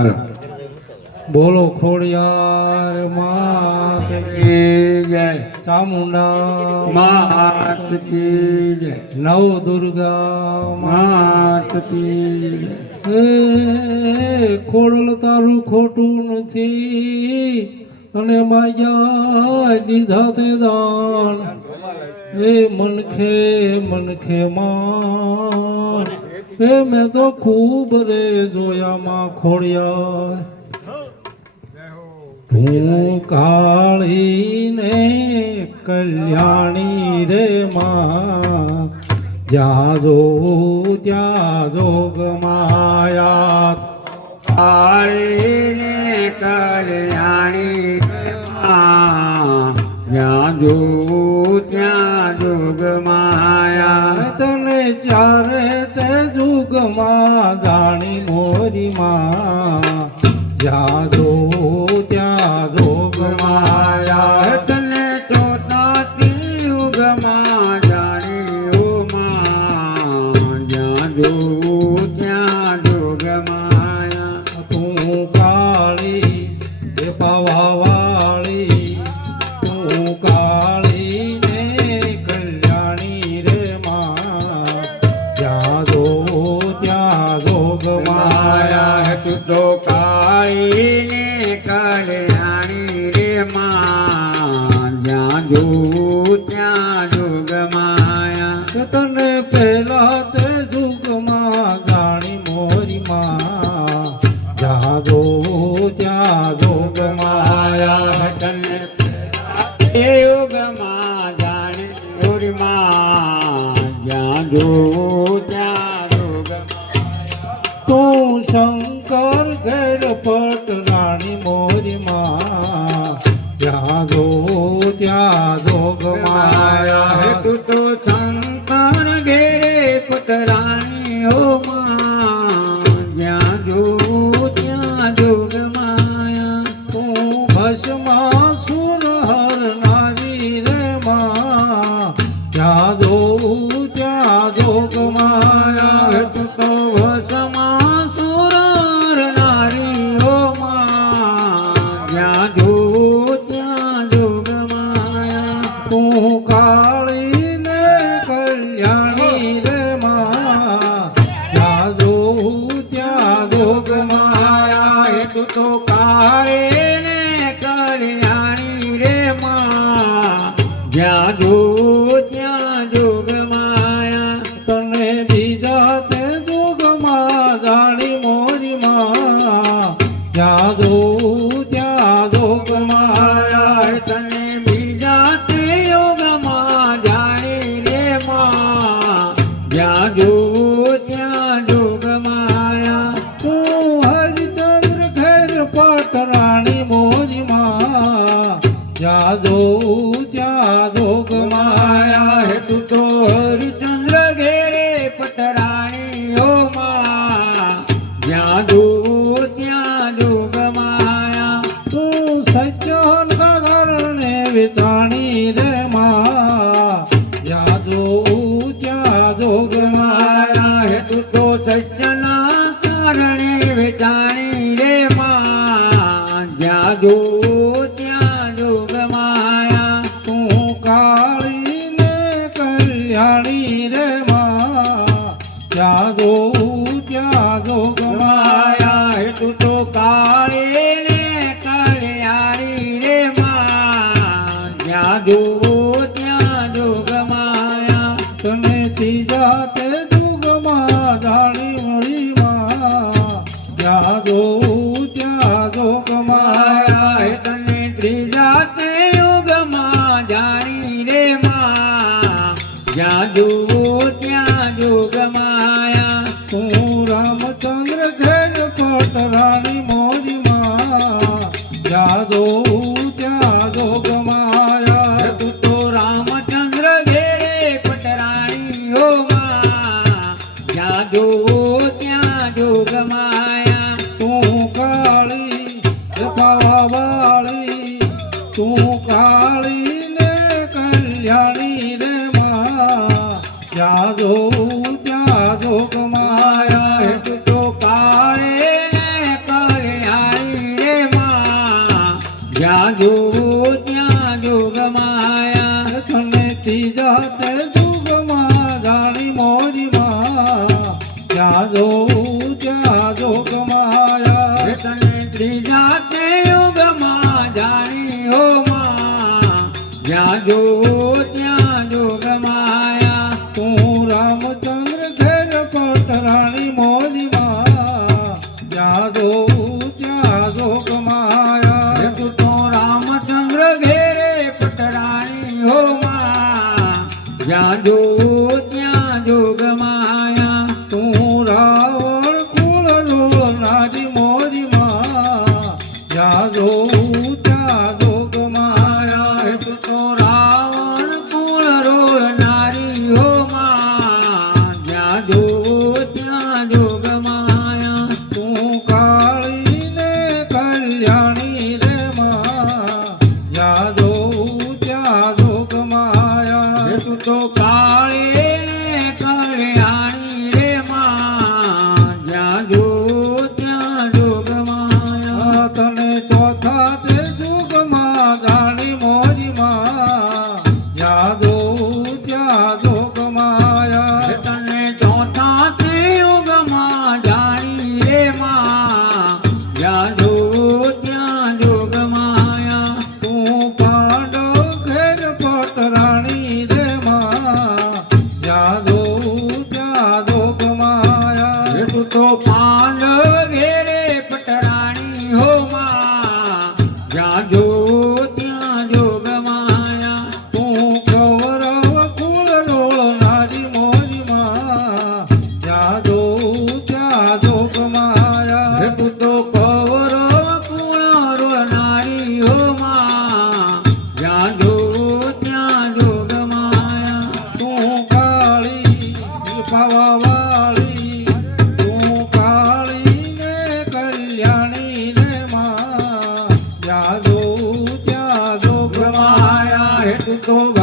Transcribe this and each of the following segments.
હાલો બોલો ખોડિયાર માત કી જય, ચામુંડા માત કી જય, નવ દુર્ગા માત કી જય. ખોડલ તારું ખોટું નથી, અને માયા દીધા તે દાન. એ મનખે મનખે માં એ મેં તો ખૂબ રે જોયામાં ખોળ્યા. હું તું કાળી ને કલ્યાણી રે માં. જ્યાં જો ત્યાં જોગ માયા. કાળીને કલ્યાણી માં. જ્યાં જો ત્યાં જોગ માયા તને ચારે તે જુગમાં જાણી મોરી માં જ્યાં જો ત્યાં જોગ માયા યુગમાં જાણી ઓ માં. જ્યાં ત્યાં ત્યાં જોગ માયા તને પહેલા તે જુગમાં જાણી મોરી માં. જ્યાં જો ત્યાં જોગ માયા તને એ યુગમાં જાણે ઉર્મા જ્યાં જો ત્યાં જોગ તું શંકર ઘેર પટ ત્યાં જોગ માયા તું વસમાં સુરર નારી હો માં જ્યાં જો ત્યાં જોગ માયા તું કાળી ને કલ્યાણી રે માં જ્યાં જો ત્યાં જોગ તું તો કાળે ને કલ્યાણી રે માં જ્યાં જો જ્યાં કાળી ને કલ્યાણી રે માં. ત્યાં જો ત્યાં જોગ માયા તું રામચંદ્ર ઘેર પટ રાણી મોજમાં જા જો ત્યાં જોગ માયા તો રામચંદ્ર ઘેર પટ રાણી હો માં જા જો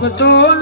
the door.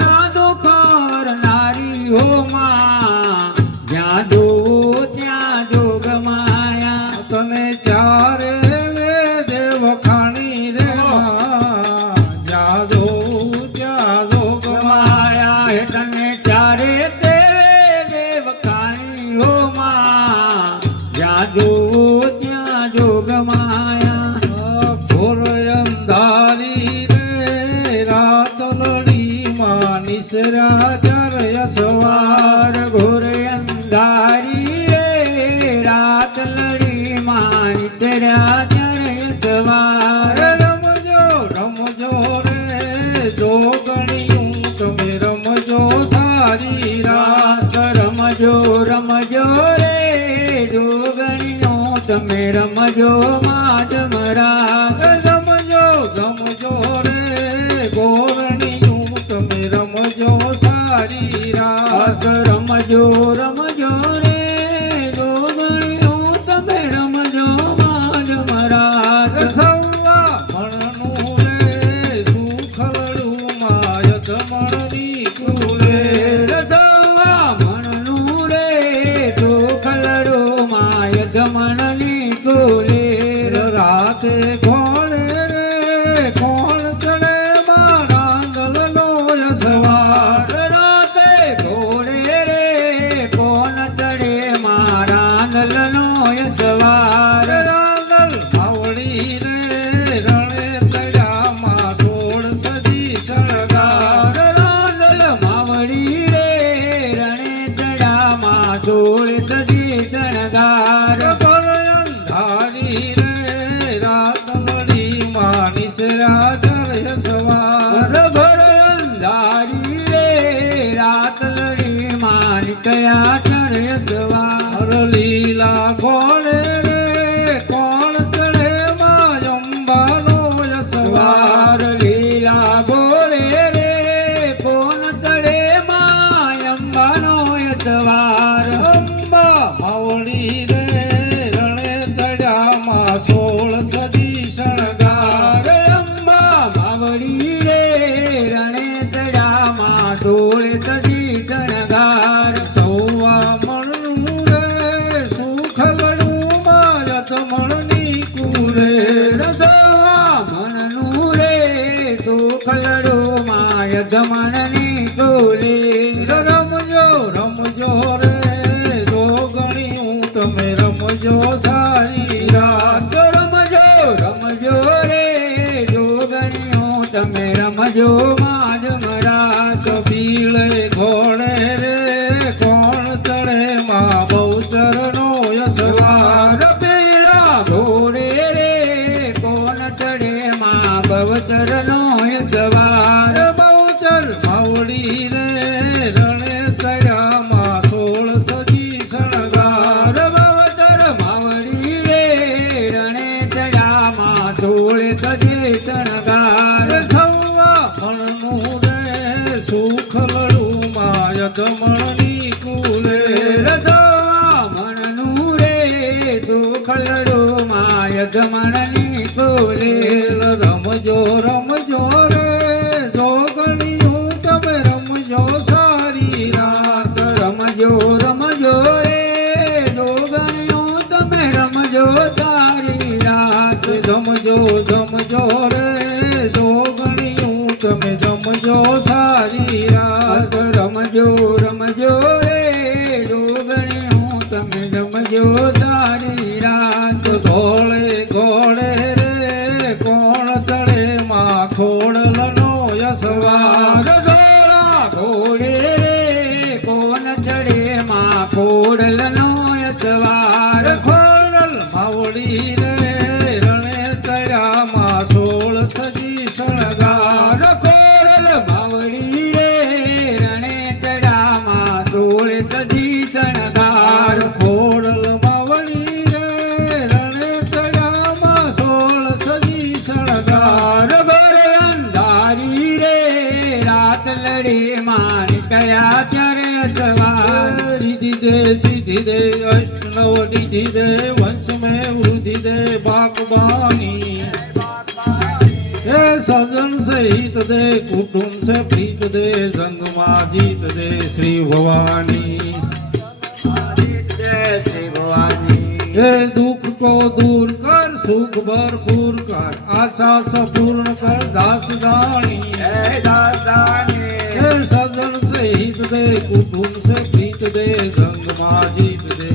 દ્વાર. અંબા આવડી રે, રણે તળામાં સોળ સદી શણગાર. અંબા આવડી રે, રણે તળામાં સોળ સદી શણગાર. સૌવા મણનું રે સુખવણું મારત સુખ લડું માય દમણની કુલે મનનું રે સુખલડો માય ગમણની કોલે રમજો રમજો રે જોગણિયું તમે રમજો સારી રાત. રમજો રમજો રે જોગણીઓ તમે રમજો તારી રાત. જમજો જમજો રે જોગણિયું તમે જમજો સારી રાત. રમજો રમજો રે જોગણીઓ તમે રમજો સારી રાત ધોળે ધોળે રે, કોણ તળે માં ખોડલનો યસવાર ધોળા ઘોડે રે, કોણ ચડે માં ખોડલનો યસવાર ખોડલ, માવડી રે રાત માન કયા ત્યારે સવાર રીધિ દે સિદ્ધિ દે વૈષ્ણવ નિધિ દે વંશ में વૃદ્ધિ દે બાગબાની હે સજન સહિત દે કુટુંબ સે પ્રીત દે સંગમાં જીત દે શ્રી ભવાની. શ્રી ભવાની. હે દુઃખ કો દૂર કર સુખ ભરપૂર કર આશા સપૂર્ણ કર દાસ દાણી જય દાદાની હે સજન સે હિત દે કુટુંબ સે પ્રીત દે સંગમાં જીત દે.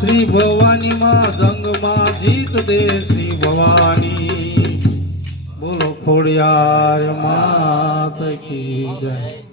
શ્રી ભવાની માં સંગમાં જીત દે શ્રી ભવાની. બોલો ખોડિયાર માત કી જય.